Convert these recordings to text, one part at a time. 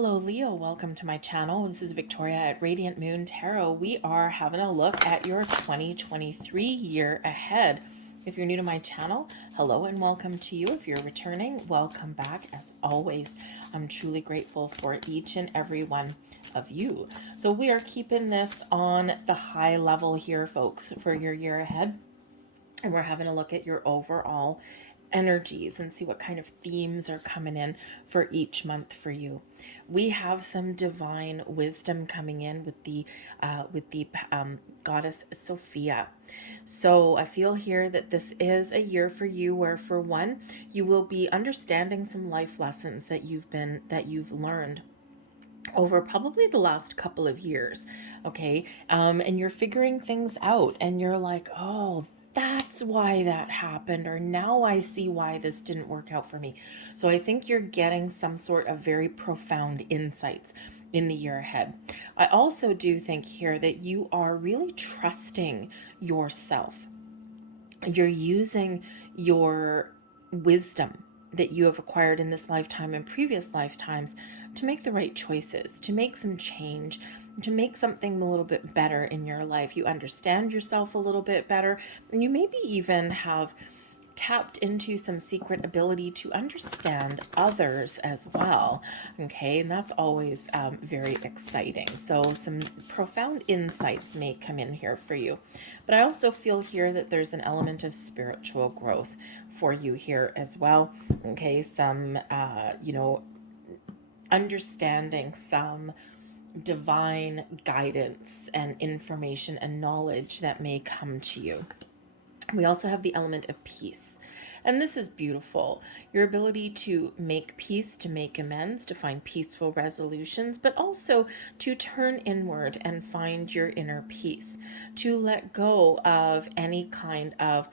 Hello Leo, welcome to my channel. This is Victoria at Radiant Moon Tarot. We are having a look at your 2023 year ahead. If you're new to my channel, hello and welcome to you. If you're returning, welcome back. As always, I'm truly grateful for each and every one of you. So we are keeping this on the high level here, folks, for your year ahead. And we're having a look at your overall energies and see what kind of themes are coming in for each month for you. We have some divine wisdom coming in with the goddess Sophia. So I feel here that this is a year for you where, for one, you will be understanding some life lessons that you've learned over probably the last couple of years, okay? And you're figuring things out and you're like, oh, that's why that happened, or now I see why this didn't work out for me. So I think you're getting some sort of very profound insights in the year ahead. I also do think here that you are really trusting yourself. You're using your wisdom that you have acquired in this lifetime and previous lifetimes to make the right choices, to make some change, to make something a little bit better in your life. You understand yourself a little bit better, and you maybe even have tapped into some secret ability to understand others as well. Okay, and that's always very exciting. So some profound insights may come in here for you. But I also feel here that there's an element of spiritual growth for you here as well. Okay, some, understanding some divine guidance and information and knowledge that may come to you. We also have the element of peace. And this is beautiful. Your ability to make peace, to make amends, to find peaceful resolutions, but also to turn inward and find your inner peace, to let go of any kind of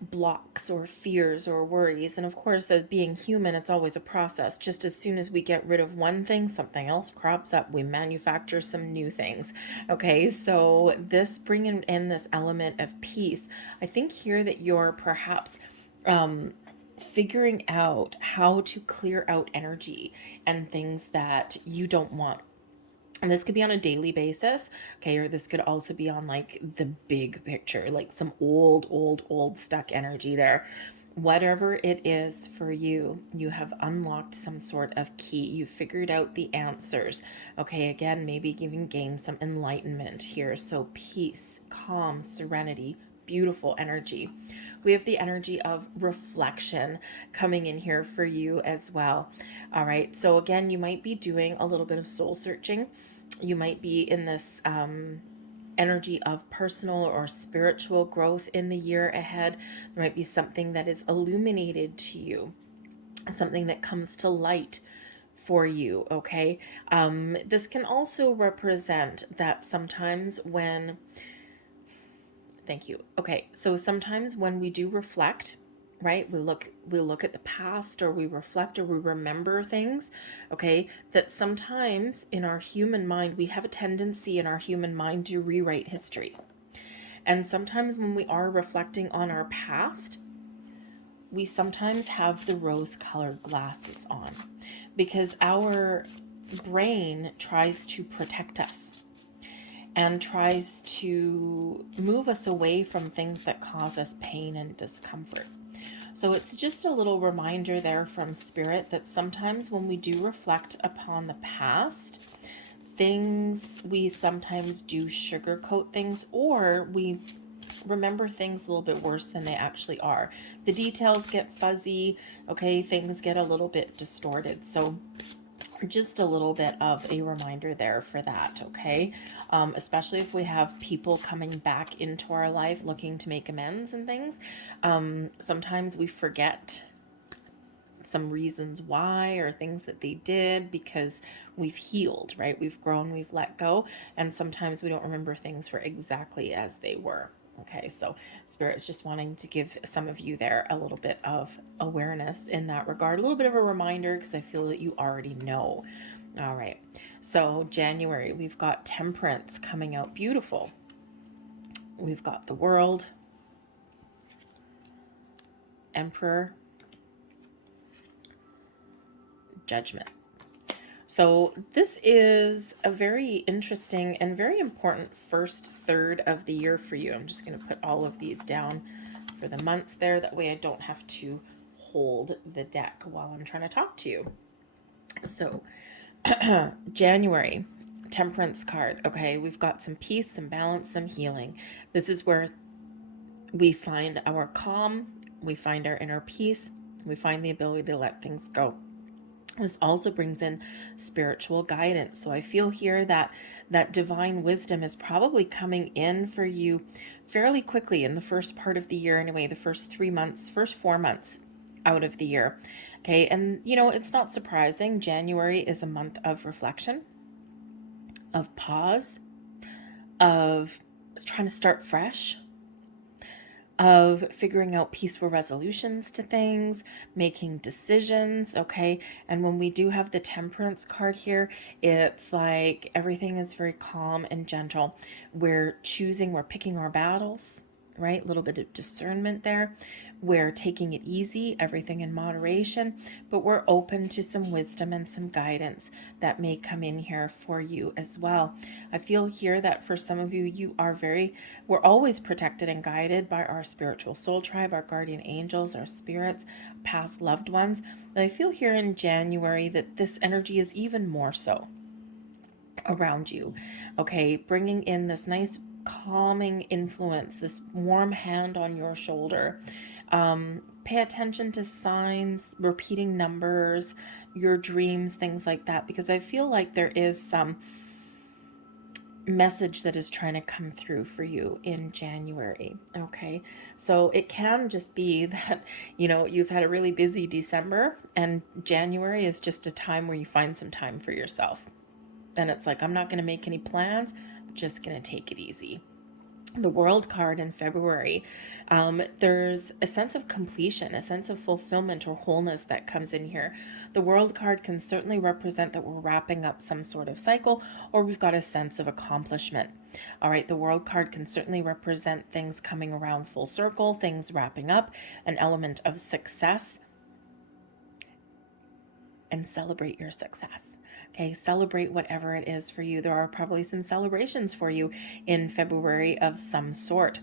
blocks or fears or worries. And of course, as being human, it's always a process. Just as soon as we get rid of one thing, something else crops up. We manufacture some new things. Okay, so this bringing in this element of peace, I think here that you're perhaps figuring out how to clear out energy and things that you don't want. And this could be on a daily basis, okay, or this could also be on like the big picture, like some old stuck energy there. Whatever it is for you, you have unlocked some sort of key. You figured out the answers. Okay, again, maybe even gain some enlightenment here. So peace, calm, serenity, beautiful energy. We have the energy of reflection coming in here for you as well. All right, so again, you might be doing a little bit of soul searching. You might be in this energy of personal or spiritual growth in the year ahead. There might be something that is illuminated to you, something that comes to light for you, okay? This can also represent that sometimes when... Thank you. Okay, so sometimes when we do reflect, right, we look at the past, or we reflect, or we remember things, okay, that sometimes in our human mind, we have a tendency in our human mind to rewrite history. And sometimes when we are reflecting on our past, we sometimes have the rose-colored glasses on, because our brain tries to protect us and tries to move us away from things that cause us pain and discomfort. So it's just a little reminder there from Spirit that sometimes when we do reflect upon the past, we sometimes do sugarcoat things, or we remember things a little bit worse than they actually are. The details get fuzzy, okay, things get a little bit distorted. So just a little bit of a reminder there for that, okay? Especially if we have people coming back into our life looking to make amends and things. Sometimes we forget some reasons why, or things that they did, because we've healed, right? We've grown, we've let go, and sometimes we don't remember things for exactly as they were. Okay, so Spirit's just wanting to give some of you there a little bit of awareness in that regard, a little bit of a reminder, because I feel that you already know. All right, so January, we've got Temperance coming out beautiful. We've got the World, Emperor, Judgment. So this is a very interesting and very important first third of the year for you. I'm just going to put all of these down for the months there. That way I don't have to hold the deck while I'm trying to talk to you. So January, Temperance card. Okay, we've got some peace, some balance, some healing. This is where we find our calm, we find our inner peace, we find the ability to let things go. This also brings in spiritual guidance. So I feel here that divine wisdom is probably coming in for you fairly quickly in the first part of the year anyway, the first 3 months, first 4 months out of the year. Okay, and it's not surprising. January is a month of reflection, of pause, of trying to start fresh, of figuring out peaceful resolutions to things, making decisions, okay? And when we do have the Temperance card here, it's like everything is very calm and gentle. We're picking our battles, right? A little bit of discernment there. We're taking it easy, everything in moderation, but we're open to some wisdom and some guidance that may come in here for you as well. I feel here that for some of you, we're always protected and guided by our spiritual soul tribe, our guardian angels, our spirits, past loved ones. But I feel here in January that this energy is even more so around you. Okay, bringing in this nice calming influence, this warm hand on your shoulder. Pay attention to signs, repeating numbers, your dreams, things like that, because I feel like there is some message that is trying to come through for you in January. Okay, so it can just be that you've had a really busy December, and January is just a time where you find some time for yourself. Then it's like, I'm not going to make any plans, I'm just going to take it easy. The World card in February, there's a sense of completion, a sense of fulfillment or wholeness that comes in here. The World card can certainly represent that we're wrapping up some sort of cycle, or we've got a sense of accomplishment. All right, the World card can certainly represent things coming around full circle, things wrapping up, an element of success. And celebrate your success. Okay, celebrate whatever it is for you. There are probably some celebrations for you in February of some sort.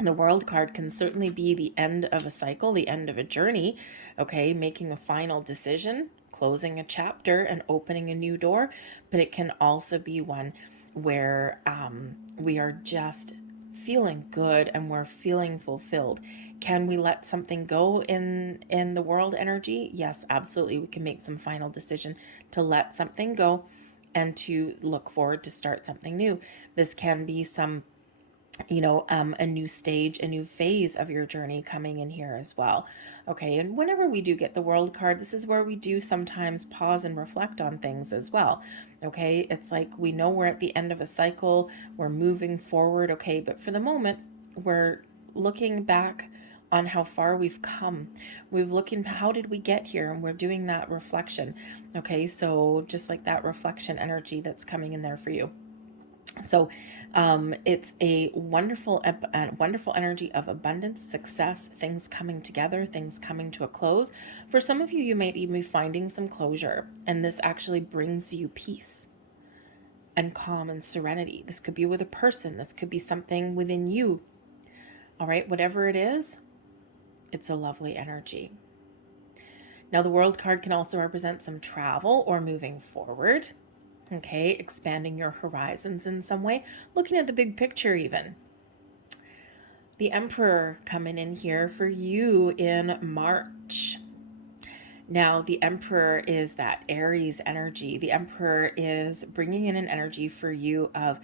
The World card can certainly be the end of a cycle, the end of a journey, okay, making a final decision, closing a chapter and opening a new door, but it can also be one where we are just feeling good and we're feeling fulfilled. Can we let something go in the world energy? Yes, absolutely. We can make some final decision to let something go and to look forward to start something new. This can be some a new stage, a new phase of your journey coming in here as well. Okay, and whenever we do get the World card, this is where we do sometimes pause and reflect on things as well. Okay, it's like we know we're at the end of a cycle, we're moving forward, okay, but for the moment, we're looking back on how far we've come. We've looking, how did we get here? And we're doing that reflection. Okay, so just like that reflection energy that's coming in there for you. So it's a wonderful energy of abundance, success, things coming together, things coming to a close. For some of you, you might even be finding some closure, and this actually brings you peace and calm and serenity. This could be with a person. This could be something within you. All right, whatever it is, it's a lovely energy. Now, the World card can also represent some travel or moving forward. Okay, expanding your horizons in some way, looking at the big picture even. The Emperor coming in here for you in March. Now, the Emperor is that Aries energy. The Emperor is bringing in an energy for you of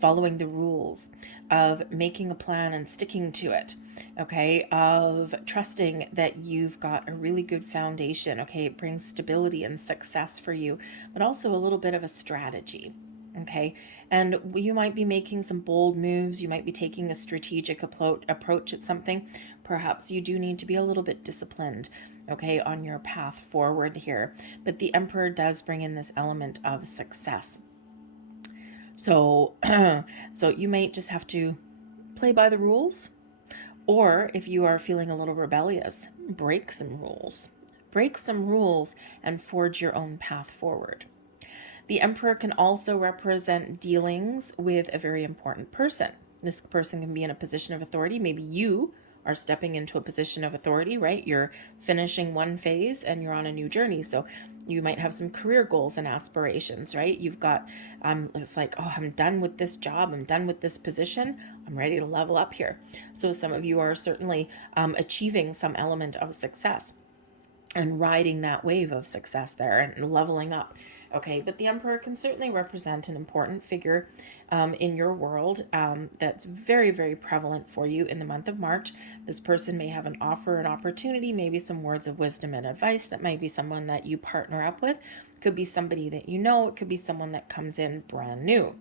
following the rules, of making a plan and sticking to it, okay, of trusting that you've got a really good foundation, okay, it brings stability and success for you, but also a little bit of a strategy, okay, and you might be making some bold moves, you might be taking a strategic approach at something, perhaps you do need to be a little bit disciplined, okay, on your path forward here, but the Emperor does bring in this element of success. So, so you may just have to play by the rules, or if you are feeling a little rebellious, break some rules and forge your own path forward. The Emperor can also represent dealings with a very important person. This person can be in a position of authority. Maybe you are stepping into a position of authority, right? You're finishing one phase and you're on a new journey. So you might have some career goals and aspirations, right? You've got, it's like, oh, I'm done with this job. I'm done with this position. I'm ready to level up here. So some of you are certainly achieving some element of success and riding that wave of success there and leveling up. Okay, but the Emperor can certainly represent an important figure in your world that's very, very prevalent for you in the month of March. This person may have an offer, an opportunity, maybe some words of wisdom and advice. That might be someone that you partner up with. It could be somebody that you know. It could be someone that comes in brand new.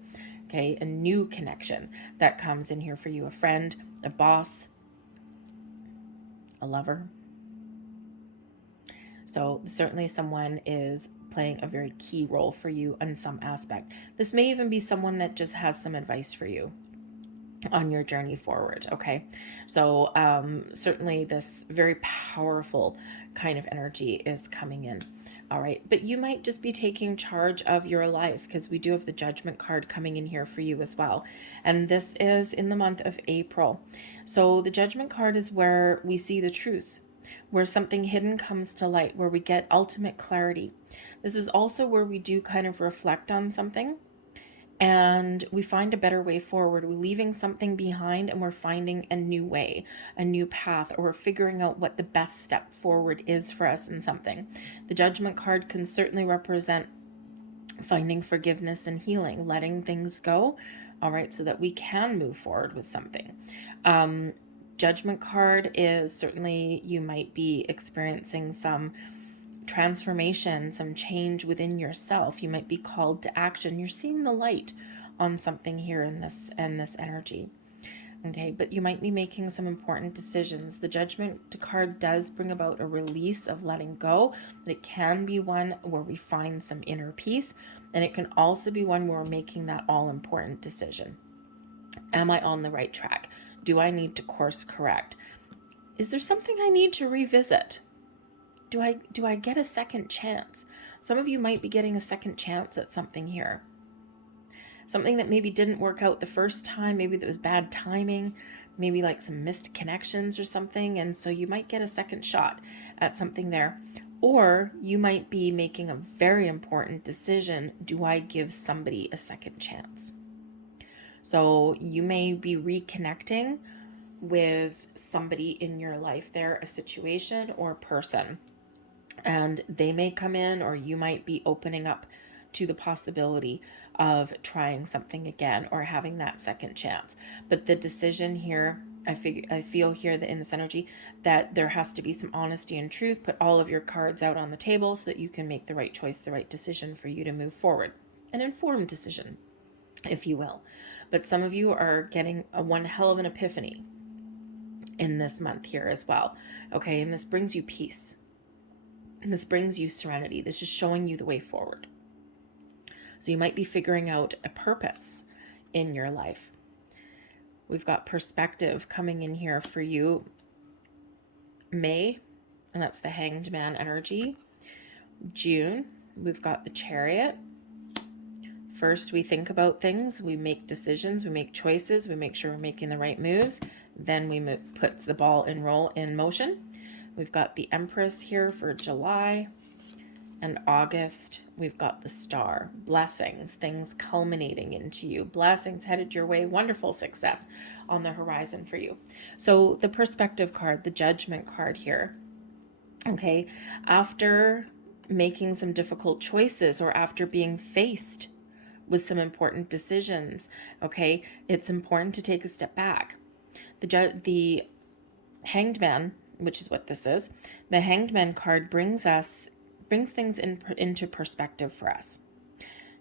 Okay, a new connection that comes in here for you. A friend, a boss, a lover. So certainly someone is playing a very key role for you in some aspect. This may even be someone that just has some advice for you on your journey forward. Okay, so certainly this very powerful kind of energy is coming in. All right, but you might just be taking charge of your life, because we do have the Judgment card coming in here for you as well, and this is in the month of April. So the Judgment card is where we see the truth, where something hidden comes to light, where we get ultimate clarity. This is also where we do kind of reflect on something and we find a better way forward. We're leaving something behind and we're finding a new way, a new path, or we're figuring out what the best step forward is for us in something. The Judgment card can certainly represent finding forgiveness and healing, letting things go, all right, so that we can move forward with something. Judgment card is certainly, you might be experiencing some transformation, some change within yourself. You might be called to action. You're seeing the light on something here in this energy. Okay, but you might be making some important decisions. The Judgment card does bring about a release of letting go, but it can be one where we find some inner peace, and it can also be one where we're making that all important decision. Am I on the right track? Do I need to course correct? Is there something I need to revisit? Do I get a second chance? Some of you might be getting a second chance at something here. Something that maybe didn't work out the first time, maybe that was bad timing, maybe like some missed connections or something, and so you might get a second shot at something there. Or you might be making a very important decision. Do I give somebody a second chance? So you may be reconnecting with somebody in your life there, a situation or a person, and they may come in, or you might be opening up to the possibility of trying something again or having that second chance. But the decision here, I feel here that in this energy that there has to be some honesty and truth. Put all of your cards out on the table so that you can make the right choice, the right decision for you to move forward. An informed decision, if you will. But some of you are getting one hell of an epiphany in this month here as well. Okay, and this brings you peace. And this brings you serenity. This is showing you the way forward. So you might be figuring out a purpose in your life. We've got perspective coming in here for you. May, and that's the Hanged Man energy. June, we've got the Chariot. First, we think about things, we make decisions, we make choices, we make sure we're making the right moves. Then we put the ball in motion. We've got the Empress here for July. And August, we've got the Star. Blessings, things culminating into you. Blessings headed your way. Wonderful success on the horizon for you. So the Perspective card, the Judgment card here. Okay, after making some difficult choices or after being faced with some important decisions, okay, it's important to take a step back. The Hanged Man, which is what this is, the Hanged Man card brings things into perspective for us.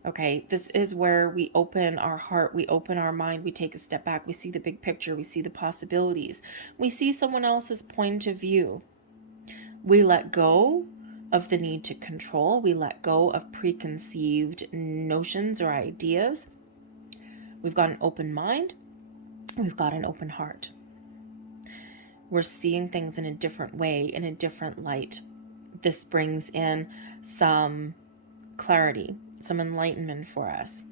Okay, this is where we open our heart, we open our mind, we take a step back, we see the big picture, we see the possibilities, we see someone else's point of view. We let go of the need to control, we let go of preconceived notions or ideas. We've got an open mind, we've got an open heart. We're seeing things in a different way, in a different light. This brings in some clarity, some enlightenment for us,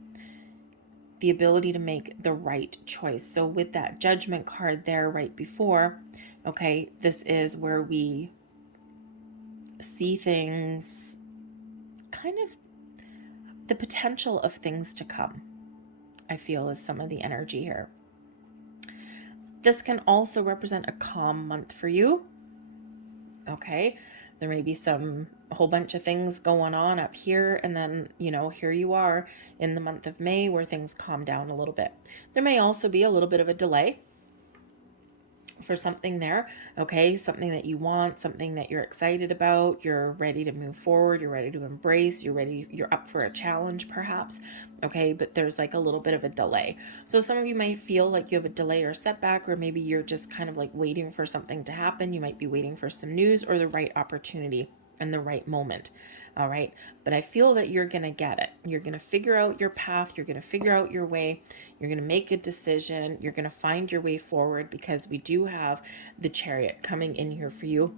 the ability to make the right choice. So with that Judgment card there right before, okay, this is where we see things, kind of the potential of things to come, I feel, is some of the energy here. This can also represent a calm month for you. Okay, there may be a whole bunch of things going on up here, and then, here you are in the month of May where things calm down a little bit. There may also be a little bit of a delay for something there, okay? Something that you want, something that you're excited about, you're ready to move forward, you're ready to embrace, you're up for a challenge perhaps, okay? But there's like a little bit of a delay. So some of you might feel like you have a delay or setback, or maybe you're just kind of like waiting for something to happen. You might be waiting for some news or the right opportunity and the right moment. All right. But I feel that you're going to get it. You're going to figure out your path. You're going to figure out your way. You're going to make a decision. You're going to find your way forward, because we do have the Chariot coming in here for you.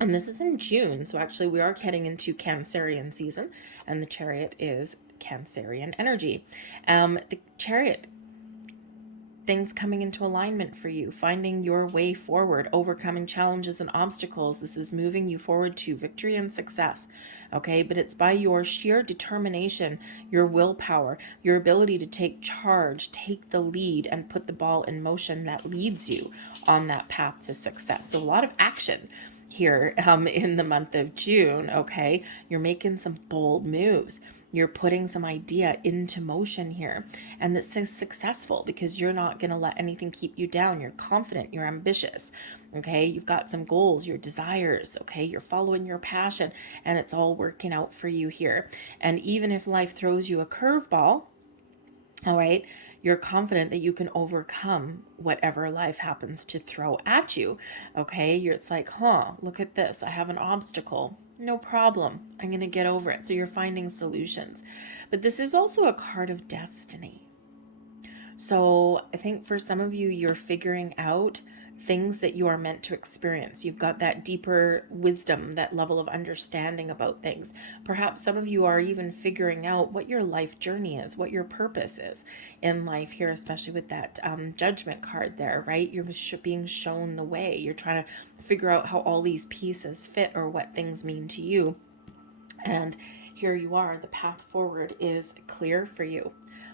And this is in June. So actually we are heading into Cancerian season, and the Chariot is Cancerian energy. The Chariot, things coming into alignment for you, finding your way forward, overcoming challenges and obstacles. This is moving you forward to victory and success, okay? But it's by your sheer determination, your willpower, your ability to take charge, take the lead, and put the ball in motion that leads you on that path to success. So a lot of action here in the month of June, okay? You're making some bold moves. You're putting some idea into motion here, and this is successful because you're not going to let anything keep you down. You're confident, you're ambitious, okay? You've got some goals, your desires, okay? You're following your passion, and it's all working out for you here. And even if life throws you a curveball, all right, you're confident that you can overcome whatever life happens to throw at you, okay? It's like, look at this. I have an obstacle. No problem. I'm going to get over it. So you're finding solutions. But this is also a card of destiny. So I think for some of you, you're figuring out things that you are meant to experience. You've got that deeper wisdom, that level of understanding about things. Perhaps some of you are even figuring out what your life journey is, what your purpose is in life here, especially with that Judgment card there, right? You're being shown the way. You're trying to figure out how all these pieces fit or what things mean to you. And here you are, the path forward is clear for you.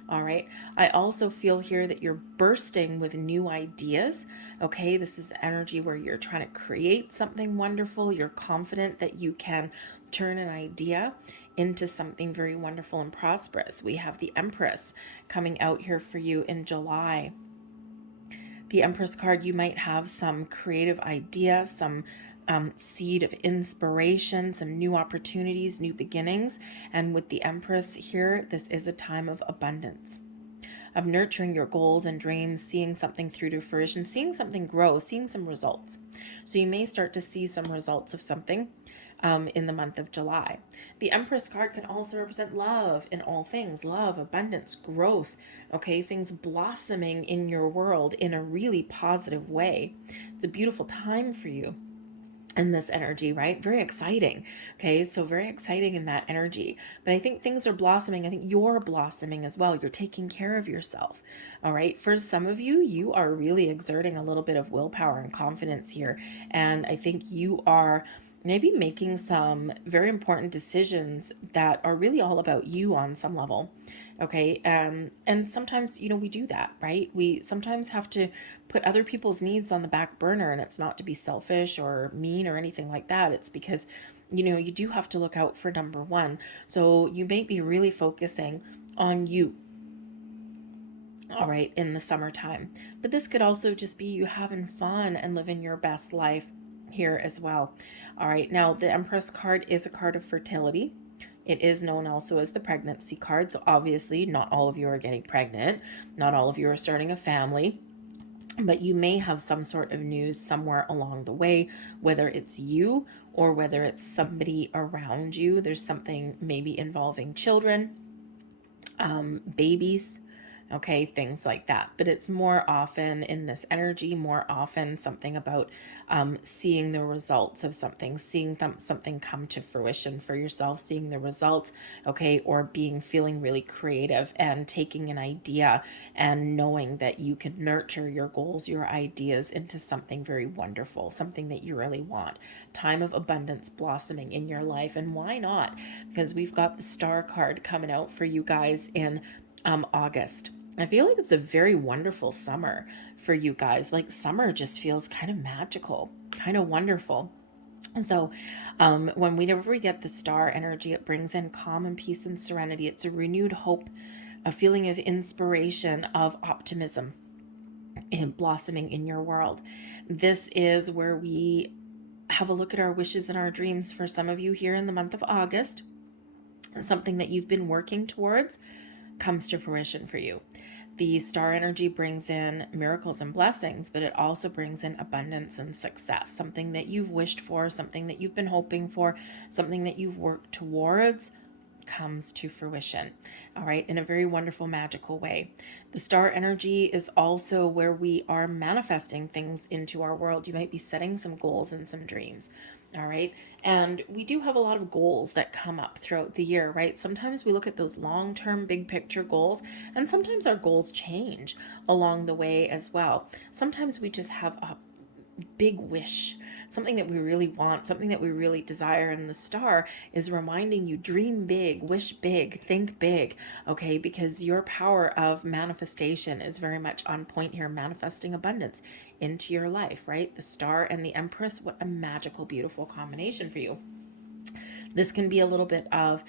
All right. I also feel here that you're bursting with new ideas. Okay. This is energy where you're trying to create something wonderful. You're confident that you can turn an idea into something very wonderful and prosperous. We have the Empress coming out here for you in July. The Empress card, you might have some creative idea, some seed of inspiration, some new opportunities, new beginnings. And with the Empress here, this is a time of abundance, of nurturing your goals and dreams, seeing something through to fruition, seeing something grow, seeing some results. So you may start to see some results of something in the month of July. The Empress card can also represent love in all things, love, abundance, growth, okay? Things blossoming in your world in a really positive way. It's a beautiful time for you. And this energy, right? Very exciting. Okay. So very exciting in that energy. But I think things are blossoming. I think you're blossoming as well. You're taking care of yourself. All right. For some of you, you are really exerting a little bit of willpower and confidence here. And I think you are maybe making some very important decisions that are really all about you on some level. Okay. And sometimes, we do that, right? We sometimes have to put other people's needs on the back burner, and it's not to be selfish or mean or anything like that. It's because, you do have to look out for number one. So you may be really focusing on you, all right, in the summertime. But this could also just be you having fun and living your best life here as well. All right. Now, the Empress card is a card of fertility. It is known also as the pregnancy card. So obviously not all of you are getting pregnant. Not all of you are starting a family, but you may have some sort of news somewhere along the way, whether it's you or whether it's somebody around you. There's something maybe involving children, babies, okay, things like that. But it's more often in this energy, more often something about seeing the results of something, seeing something come to fruition for yourself, seeing the results, okay, or feeling really creative and taking an idea and knowing that you can nurture your goals, your ideas into something very wonderful, something that you really want. Time of abundance blossoming in your life. And why not? Because we've got the star card coming out for you guys in August. I feel like it's a very wonderful summer for you guys. Like summer just feels kind of magical, kind of wonderful. So whenever we get the star energy, it brings in calm and peace and serenity. It's a renewed hope, a feeling of inspiration, of optimism and blossoming in your world. This is where we have a look at our wishes and our dreams for some of you here in the month of August. Something that you've been working towards comes to fruition for you. The star energy brings in miracles and blessings, but it also brings in abundance and success. Something that you've wished for, something that you've been hoping for, something that you've worked towards comes to fruition. All right, in a very wonderful, magical way. The star energy is also where we are manifesting things into our world. You might be setting some goals and some dreams. All right. And we do have a lot of goals that come up throughout the year, right? Sometimes we look at those long-term big picture goals, and sometimes our goals change along the way as well. Sometimes we just have a big wish, something that we really want, something that we really desire. And the star is reminding you, dream big, wish big, think big, okay? Because your power of manifestation is very much on point here, manifesting abundance into your life, right? The star and the Empress, what a magical, beautiful combination for you. This can be a little bit of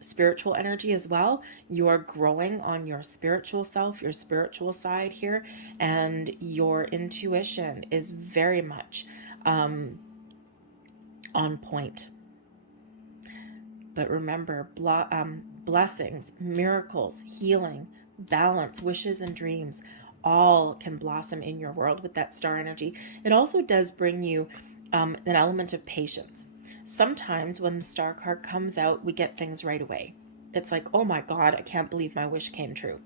spiritual energy as well. You're growing on your spiritual self, your spiritual side here, and your intuition is very much on point. But remember, blessings, miracles, healing, balance, wishes, and dreams all can blossom in your world with that star energy. It also does bring you an element of patience. Sometimes when the star card comes out, we get things right away. It's like, oh my God, I can't believe my wish came true.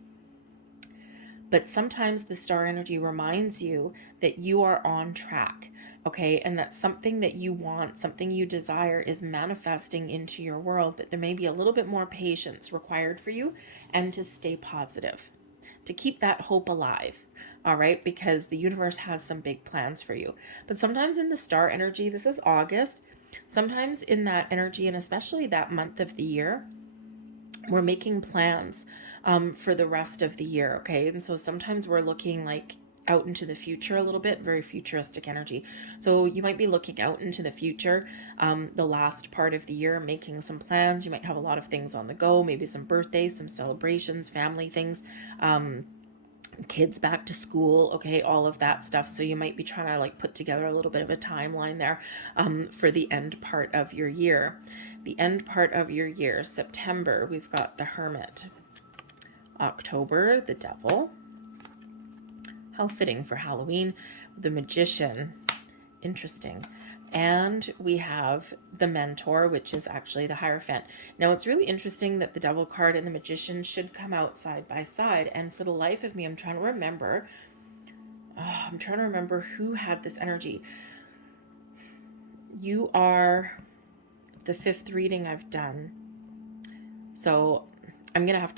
But sometimes the star energy reminds you that you are on track, okay? And that something that you want, something you desire is manifesting into your world, but there may be a little bit more patience required for you and to stay positive, to keep that hope alive, all right? Because the universe has some big plans for you. But sometimes in the star energy, this is August, sometimes in that energy, and especially that month of the year, we're making plans for the rest of the year, okay? And so sometimes we're looking like out into the future a little bit, very futuristic energy. So you might be looking out into the future, the last part of the year, making some plans. You might have a lot of things on the go, maybe some birthdays, some celebrations, family things, kids back to school, okay, all of that stuff. So you might be trying to like put together a little bit of a timeline there for the end part of your year. The end part of your year, September, we've got the Hermit. October, the Devil. How fitting for Halloween. The Magician. Interesting. And we have the Mentor, which is actually the Hierophant. Now, it's really interesting that the Devil card and the Magician should come out side by side. And for the life of me, I'm trying to remember who had this energy. You are the fifth reading I've done. So I'm going to have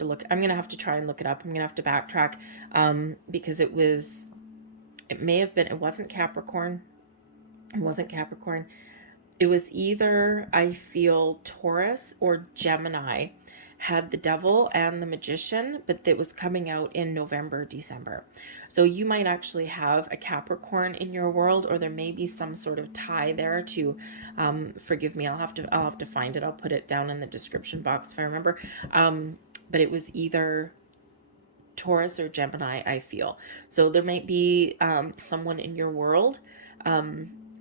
to try and look it up. I'm going to have to backtrack because it wasn't Capricorn. It wasn't Capricorn. It was either, I feel, Taurus or Gemini had the Devil and the Magician, but it was coming out in November, December. So you might actually have a Capricorn in your world, or there may be some sort of tie there to, forgive me, I'll have to find it. I'll put it down in the description box if I remember. But it was either Taurus or Gemini, I feel. So there might be someone in your world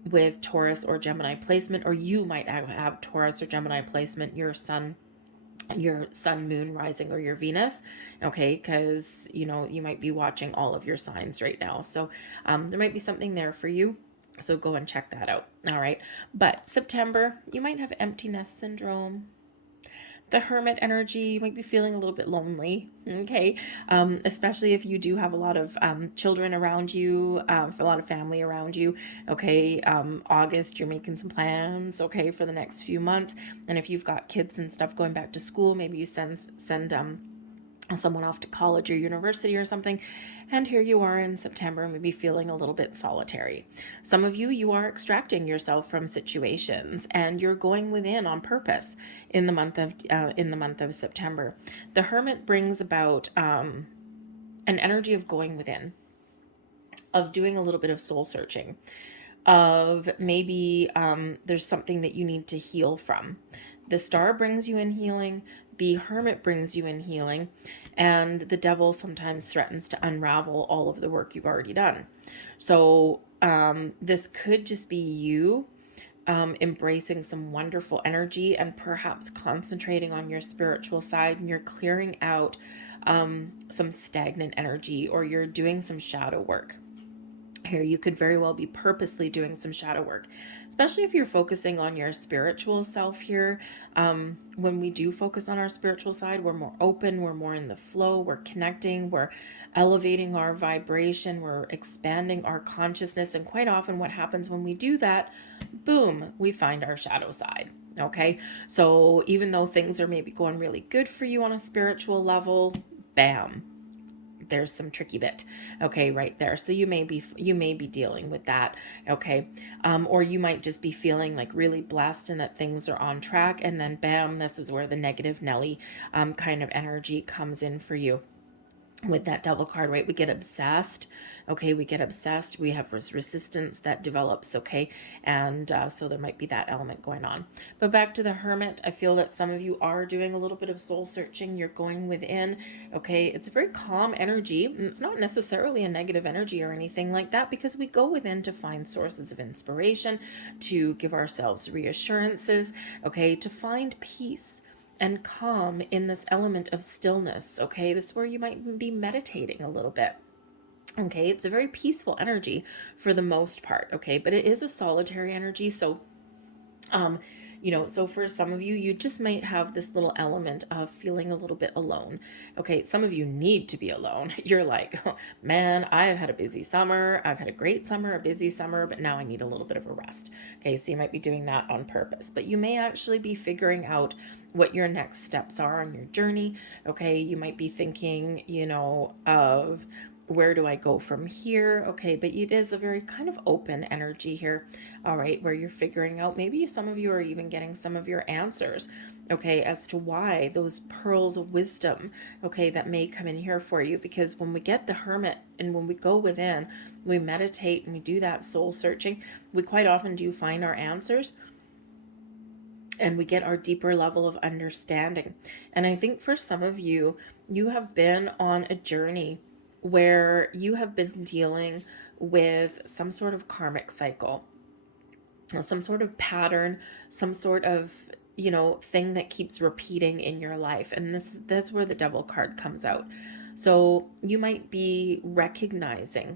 with Taurus or Gemini placement, or you might have Taurus or Gemini placement, your sun, moon, rising, or your Venus, okay? Because, you might be watching all of your signs right now. So there might be something there for you. So go and check that out. All right. But September, you might have empty nest syndrome. The Hermit energy, you might be feeling a little bit lonely, okay? Especially if you do have a lot of children around you, for a lot of family around you, okay? August, you're making some plans, okay, for the next few months. And if you've got kids and stuff going back to school, maybe you send someone off to college or university or something, and here you are in September, maybe feeling a little bit solitary. Some of you, you are extracting yourself from situations, and you're going within on purpose in the month of September. The Hermit brings about an energy of going within, of doing a little bit of soul searching, of maybe there's something that you need to heal from. The Star brings you in healing, the Hermit brings you in healing, and the Devil sometimes threatens to unravel all of the work you've already done. So this could just be you embracing some wonderful energy and perhaps concentrating on your spiritual side, and you're clearing out some stagnant energy, or you're doing some shadow work. Here, you could very well be purposely doing some shadow work, especially if you're focusing on your spiritual self here. When we do focus on our spiritual side, we're more open, we're more in the flow, we're connecting, we're elevating our vibration, we're expanding our consciousness. And quite often what happens when we do that, boom, we find our shadow side. Okay, so even though things are maybe going really good for you on a spiritual level, bam, there's some tricky bit, okay, right there. So you may be dealing with that, okay, or you might just be feeling like really blessed and that things are on track, and then bam, this is where the negative Nelly kind of energy comes in for you. With that Devil card, right, we get obsessed, okay, we get obsessed, we have resistance that develops, okay, and so there might be that element going on. But back to the Hermit, I feel that some of you are doing a little bit of soul searching, you're going within, okay, it's a very calm energy, and it's not necessarily a negative energy or anything like that, because we go within to find sources of inspiration, to give ourselves reassurances, okay, to find peace and calm in this element of stillness, okay? This is where you might be meditating a little bit. Okay, it's a very peaceful energy for the most part, okay? But it is a solitary energy, so so for some of you, you just might have this little element of feeling a little bit alone. Okay, some of you need to be alone. You're like, oh, man, I've had a busy summer. I've had a great summer, a busy summer, but now I need a little bit of a rest. Okay, so you might be doing that on purpose, but you may actually be figuring out what your next steps are on your journey. Okay, you might be thinking, of where do I go from here? Okay, but it is a very kind of open energy here, all right, where you're figuring out, maybe some of you are even getting some of your answers, okay, as to why those pearls of wisdom, okay, that may come in here for you. Because when we get the Hermit and when we go within, we meditate and we do that soul searching, we quite often do find our answers, and we get our deeper level of understanding. And I think for some of you, you have been on a journey where you have been dealing with some sort of karmic cycle, some sort of pattern, some sort of thing that keeps repeating in your life. And that's where the Devil card comes out. So you might be recognizing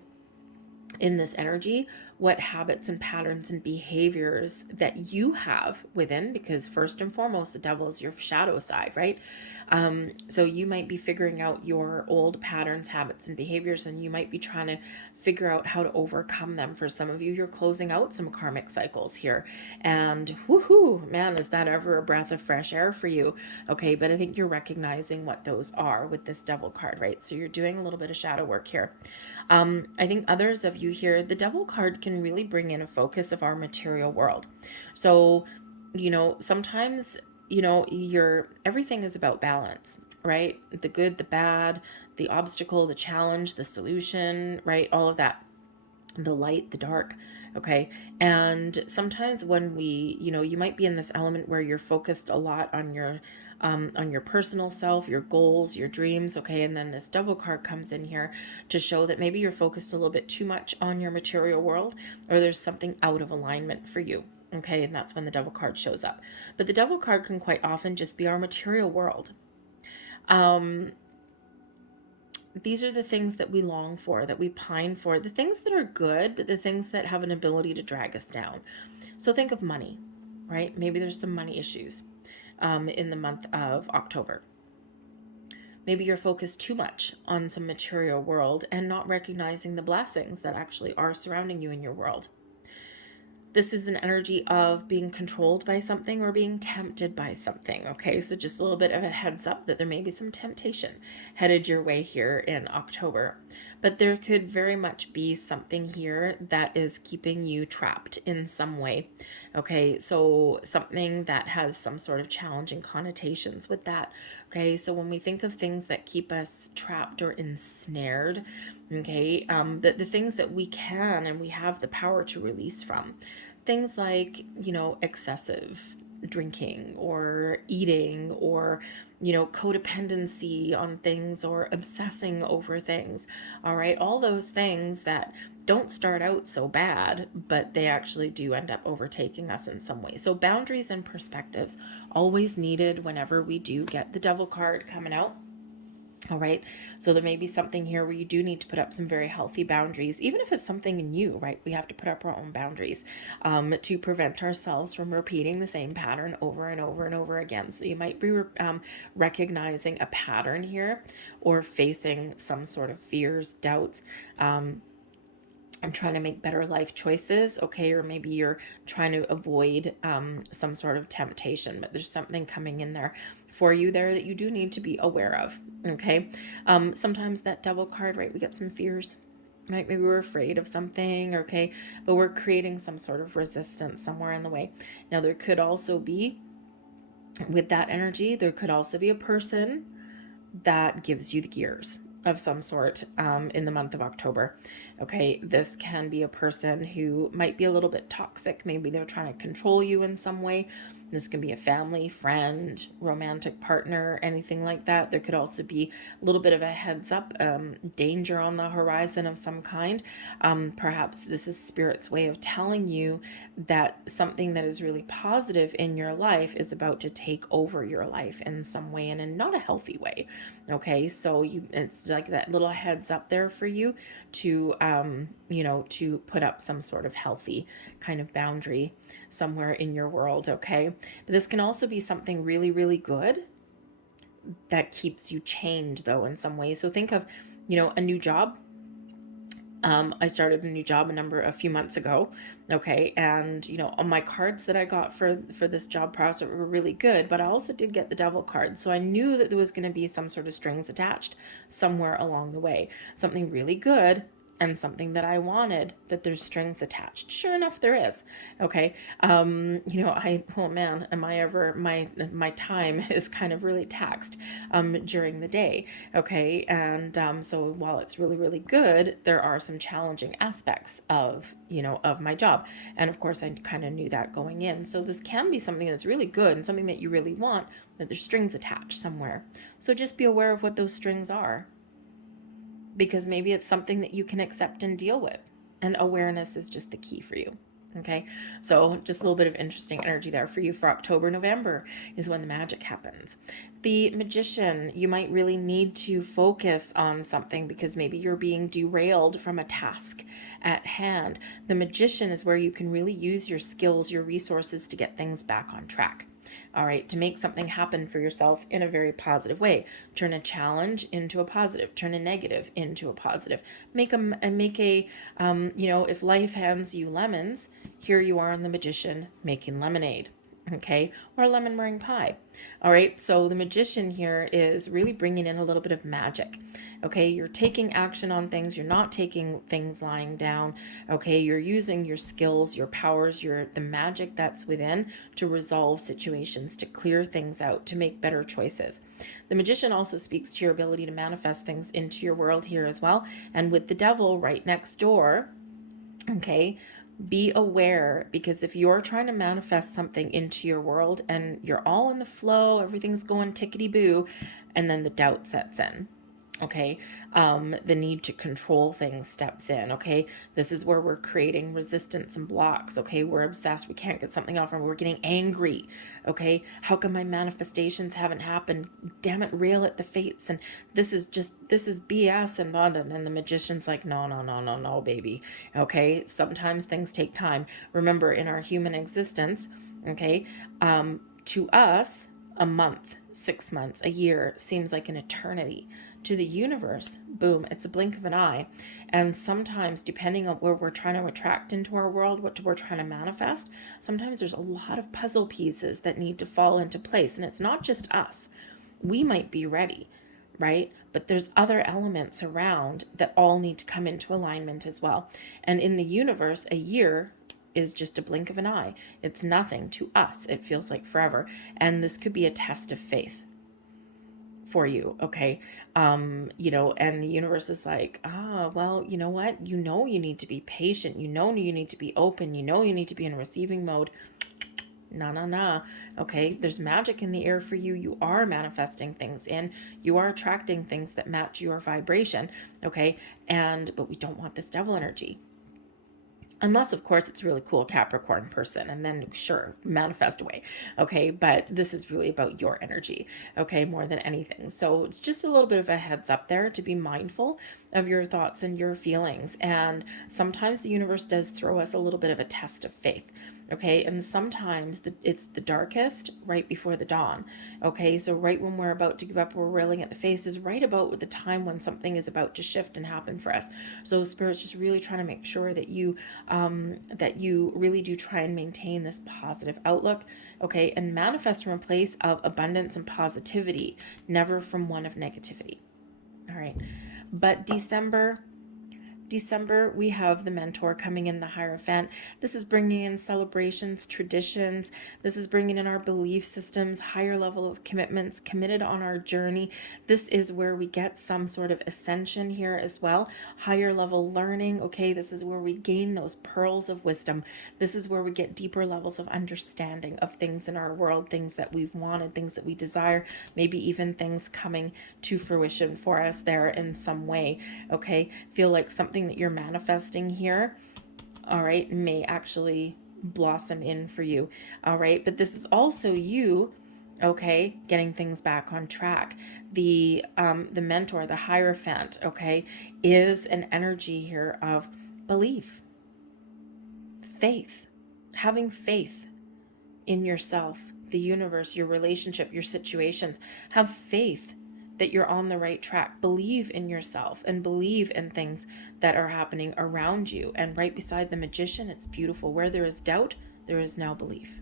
in this energy what habits and patterns and behaviors that you have within, because first and foremost, the Devil is your shadow side, right? So you might be figuring out your old patterns, habits, and behaviors, and you might be trying to figure out how to overcome them. For some of you, you're closing out some karmic cycles here, and woohoo, man, is that ever a breath of fresh air for you? Okay, but I think you're recognizing what those are with this Devil card, right? So you're doing a little bit of shadow work here. I think others of you here, the Devil card can really bring in a focus of our material world. So, sometimes, everything is about balance, right? The good, the bad, the obstacle, the challenge, the solution, right? All of that, the light, the dark. Okay. And sometimes when you might be in this element where you're focused a lot on your personal self, your goals, your dreams. Okay. And then this Devil card comes in here to show that maybe you're focused a little bit too much on your material world, or there's something out of alignment for you. Okay. And that's when the Devil card shows up. But the Devil card can quite often just be our material world. These are the things that we long for, that we pine for, the things that are good, but the things that have an ability to drag us down. So think of money, right? Maybe there's some money issues. in the month of October. Maybe you're focused too much on some material world and not recognizing the blessings that actually are surrounding you in your world. This is an energy of being controlled by something or being tempted by something, okay? So just a little bit of a heads up that there may be some temptation headed your way here in October. But there could very much be something here that is keeping you trapped in some way, okay? So something that has some sort of challenging connotations with that, okay? So when we think of things that keep us trapped or ensnared, okay, the things that we can and we have the power to release from, things like, excessive drinking or eating or, codependency on things or obsessing over things. All right. All those things that don't start out so bad, but they actually do end up overtaking us in some way. So boundaries and perspectives always needed whenever we do get the Devil card coming out. All right. So there may be something here where you do need to put up some very healthy boundaries, even if it's something new, right? We have to put up our own boundaries to prevent ourselves from repeating the same pattern over and over and over again. So you might be recognizing a pattern here or facing some sort of fears, doubts. I'm trying to make better life choices, okay? Or maybe you're trying to avoid some sort of temptation, but there's something coming in there for you there that you do need to be aware of, okay? Sometimes that Devil card, right, we get some fears, right? Maybe we're afraid of something, okay? But we're creating some sort of resistance somewhere in the way. Now, there could also be, with that energy, there could also be a person that gives you the gears of some sort in the month of October. Okay, this can be a person who might be a little bit toxic. Maybe they're trying to control you in some way. This can be a family, friend, romantic partner, anything like that. There could also be a little bit of a heads up, danger on the horizon of some kind. Perhaps this is Spirit's way of telling you that something that is really positive in your life is about to take over your life in some way and in not a healthy way. Okay, so it's like that little heads up there for you to to put up some sort of healthy kind of boundary somewhere in your world, okay? But this can also be something really, really good that keeps you chained, though, in some way. So think of, a new job. I started a new job a few months ago, okay, and on my cards that I got for this job process were really good, but I also did get the Devil card, so I knew that there was going to be some sort of strings attached somewhere along the way, something really good and something that I wanted, but there's strings attached. Sure enough, there is. Okay. Oh man, my time is kind of really taxed during the day. Okay. And so while it's really, really good, there are some challenging aspects of my job. And of course, I kind of knew that going in. So this can be something that's really good and something that you really want, but there's strings attached somewhere. So just be aware of what those strings are, because maybe it's something that you can accept and deal with. And awareness is just the key for you. Okay, so just a little bit of interesting energy there for you for October. November is when the magic happens. The Magician, you might really need to focus on something because maybe you're being derailed from a task at hand. The Magician is where you can really use your skills, your resources to get things back on track. All right, to make something happen for yourself in a very positive way. Turn a challenge into a positive. Turn a negative into a positive. Make a if life hands you lemons, here you are on the Magician making lemonade. Okay, or lemon meringue pie. All right, so the Magician here is really bringing in a little bit of magic. Okay, you're taking action on things. You're not taking things lying down. Okay, you're using your skills, your powers, the magic that's within to resolve situations, to clear things out, to make better choices. The Magician also speaks to your ability to manifest things into your world here as well. And with the Devil right next door, okay, be aware, because if you're trying to manifest something into your world and you're all in the flow, everything's going tickety-boo, and then the doubt sets in. Okay, the need to control things steps in. Okay, this is where we're creating resistance and blocks. Okay, we're obsessed, we can't get something off, and we're getting angry. Okay, how come my manifestations haven't happened? Damn it, rail at the fates, and this is BS and blah, and the Magician's like, no, baby. Okay, sometimes things take time. Remember, in our human existence, okay, to us, A month, 6 months, a year seems like an eternity. To the universe, boom, it's a blink of an eye. And sometimes, depending on where we're trying to attract into our world, what we're trying to manifest, sometimes there's a lot of puzzle pieces that need to fall into place. And it's not just us. We might be ready, right? But there's other elements around that all need to come into alignment as well. And in the universe, a year is just a blink of an eye. It's nothing to us. It feels like forever. And this could be a test of faith for you, okay? And the universe is like, well, you know what? You need to be patient. You need to be open. You need to be in receiving mode. Nah. Okay, there's magic in the air for you. You are manifesting things in. You are attracting things that match your vibration, okay? But we don't want this devil energy. Unless, of course, it's a really cool Capricorn person, and then sure, manifest away. Okay, but this is really about your energy, okay, more than anything. So it's just a little bit of a heads up there to be mindful of your thoughts and your feelings. And sometimes the universe does throw us a little bit of a test of faith. Okay, and sometimes it's the darkest right before the dawn. Okay, so right when we're about to give up, we're railing at the face is right about the time when something is about to shift and happen for us. So Spirit's just really trying to make sure that you really do try and maintain this positive outlook, okay, and manifest from a place of abundance and positivity, never from one of negativity. All right, but December, we have the mentor coming in, the Hierophant. This is bringing in celebrations, traditions. This is bringing in our belief systems, higher level of commitments, committed on our journey. This is where we get some sort of ascension here as well. Higher level learning. Okay, this is where we gain those pearls of wisdom. This is where we get deeper levels of understanding of things in our world, things that we've wanted, things that we desire, maybe even things coming to fruition for us there in some way. Okay, feel like something that you're manifesting here, all right, may actually blossom in for you. All right, but this is also you, okay, getting things back on track. The mentor, the Hierophant, okay, is an energy here of belief, faith, having faith in yourself, the universe, your relationship, your situations. Have faith that you're on the right track. Believe in yourself and believe in things that are happening around you. And right beside the Magician, it's beautiful. Where there is doubt, there is now belief.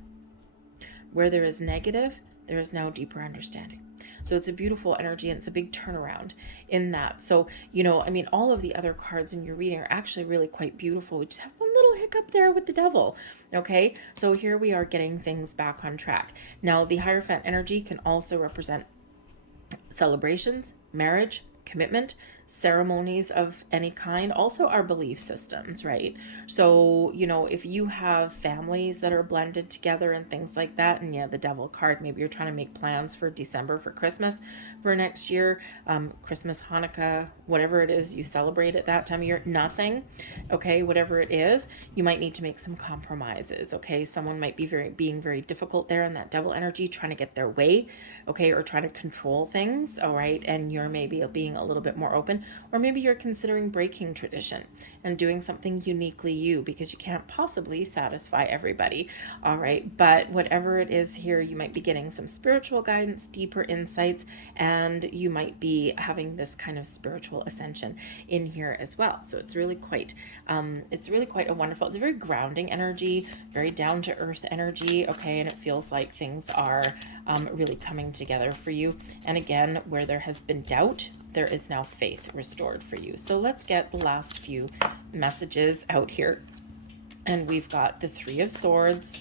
Where there is negative, there is now deeper understanding. So it's a beautiful energy, and it's a big turnaround in that. So, all of the other cards in your reading are actually really quite beautiful. We just have one little hiccup there with the devil. Okay, so here we are getting things back on track. Now, the Hierophant energy can also represent celebrations, marriage, commitment, ceremonies of any kind, also our belief systems, right? So, if you have families that are blended together and things like that, and the devil card, maybe you're trying to make plans for December, for Christmas, for next year, Christmas, Hanukkah, whatever it is you celebrate at that time of year, nothing, okay, whatever it is, you might need to make some compromises, okay? Someone might be being very difficult there in that devil energy, trying to get their way, okay, or trying to control things, all right, and you're maybe being a little bit more open. Or maybe you're considering breaking tradition and doing something uniquely you, because you can't possibly satisfy everybody. All right. But whatever it is here, you might be getting some spiritual guidance, deeper insights, and you might be having this kind of spiritual ascension in here as well. So it's really quite a wonderful, it's a very grounding energy, very down to earth energy. Okay. And it feels like things are really coming together for you. And again, where there has been doubt, there is now faith restored for you. So let's get the last few messages out here. And we've got the Three of Swords.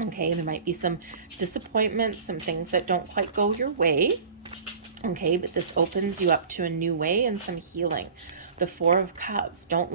Okay, there might be some disappointments, some things that don't quite go your way. Okay, but this opens you up to a new way and some healing. The Four of Cups, don't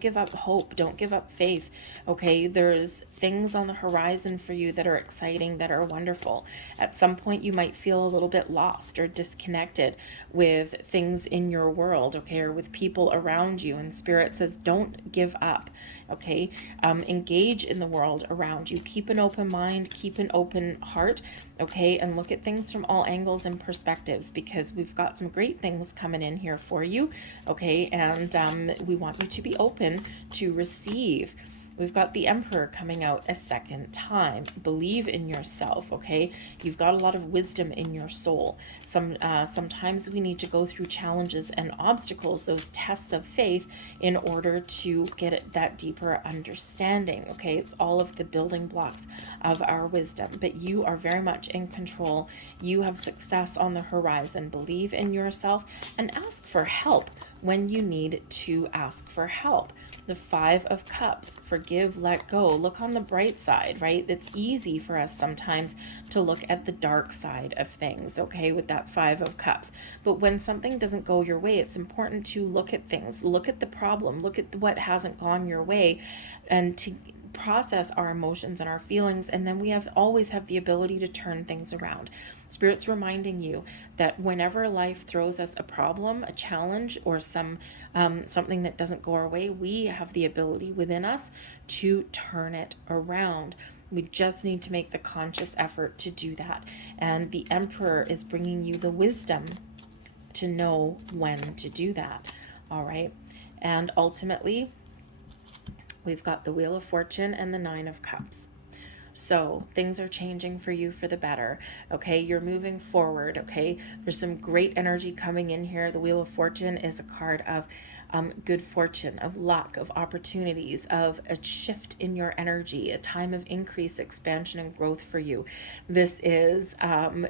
give up hope, don't give up faith. Okay, there's things on the horizon for you that are exciting, that are wonderful. At some point you might feel a little bit lost or disconnected with things in your world, okay, or with people around you, and Spirit says don't give up. Okay, engage in the world around you, keep an open mind, keep an open heart, okay, and look at things from all angles and perspectives, because we've got some great things coming in here for you, okay, and we want you to be open to receive We've got the Emperor coming out a second time. Believe in yourself, okay? You've got a lot of wisdom in your soul. Sometimes we need to go through challenges and obstacles, those tests of faith, in order to get that deeper understanding, okay? It's all of the building blocks of our wisdom, but you are very much in control. You have success on the horizon. Believe in yourself and ask for help when you need to ask for help. The Five of Cups, forgive, let go. Look on the bright side, right? It's easy for us sometimes to look at the dark side of things, okay, with that Five of Cups. But when something doesn't go your way, it's important to look at things, look at the problem, look at what hasn't gone your way, and to process our emotions and our feelings, and then we always have the ability to turn things around. Spirit's reminding you that whenever life throws us a problem, a challenge, or something that doesn't go our way, we have the ability within us to turn it around. We just need to make the conscious effort to do that. And the Emperor is bringing you the wisdom to know when to do that. All right. And ultimately, we've got the Wheel of Fortune and the Nine of Cups. So things are changing for you for the better, okay? You're moving forward, okay? There's some great energy coming in here. The Wheel of Fortune is a card of good fortune, of luck, of opportunities, of a shift in your energy, a time of increase, expansion, and growth for you. This is,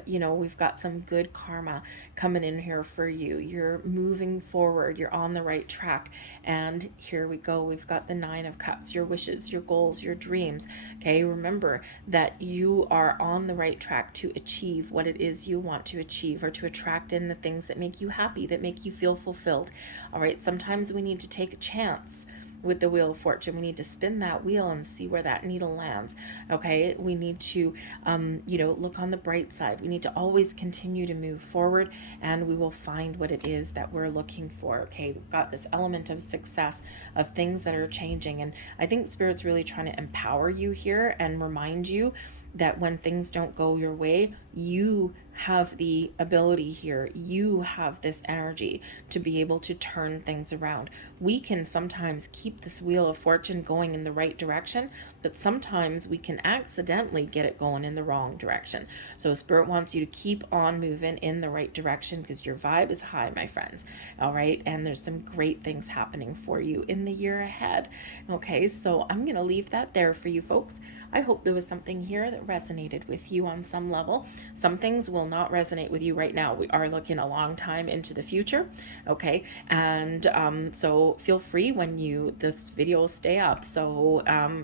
we've got some good karma coming in here for you. You're moving forward. You're on the right track. And here we go. We've got the Nine of Cups, your wishes, your goals, your dreams. Okay, remember that you are on the right track to achieve what it is you want to achieve, or to attract in the things that make you happy, that make you feel fulfilled. All right, sometimes we need to take a chance with the Wheel of Fortune. We need to spin that wheel and see where that needle lands. Okay, we need to look on the bright side. We need to always continue to move forward, and we will find what it is that we're looking for. Okay, we've got this element of success, of things that are changing, and I think Spirit's really trying to empower you here and remind you that when things don't go your way, you have the ability here. You have this energy to be able to turn things around. We can sometimes keep this Wheel of Fortune going in the right direction, but sometimes we can accidentally get it going in the wrong direction. So Spirit wants you to keep on moving in the right direction, because your vibe is high, my friends. All right. And there's some great things happening for you in the year ahead. Okay. So I'm going to leave that there for you folks. I hope there was something here that resonated with you on some level. Some things will not resonate with you right now. We are looking a long time into the future, okay? And so feel free when this video will stay up. So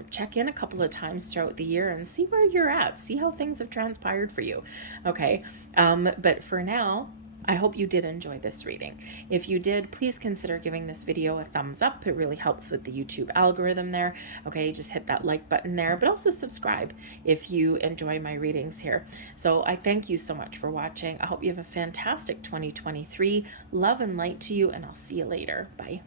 check in a couple of times throughout the year and see where you're at. See how things have transpired for you, okay? But for now, I hope you did enjoy this reading. If you did, please consider giving this video a thumbs up. It really helps with the YouTube algorithm there. Okay, just hit that like button there, but also subscribe if you enjoy my readings here. So I thank you so much for watching. I hope you have a fantastic 2023. Love and light to you, and I'll see you later. Bye.